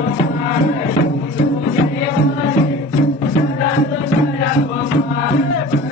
I'm Thank you.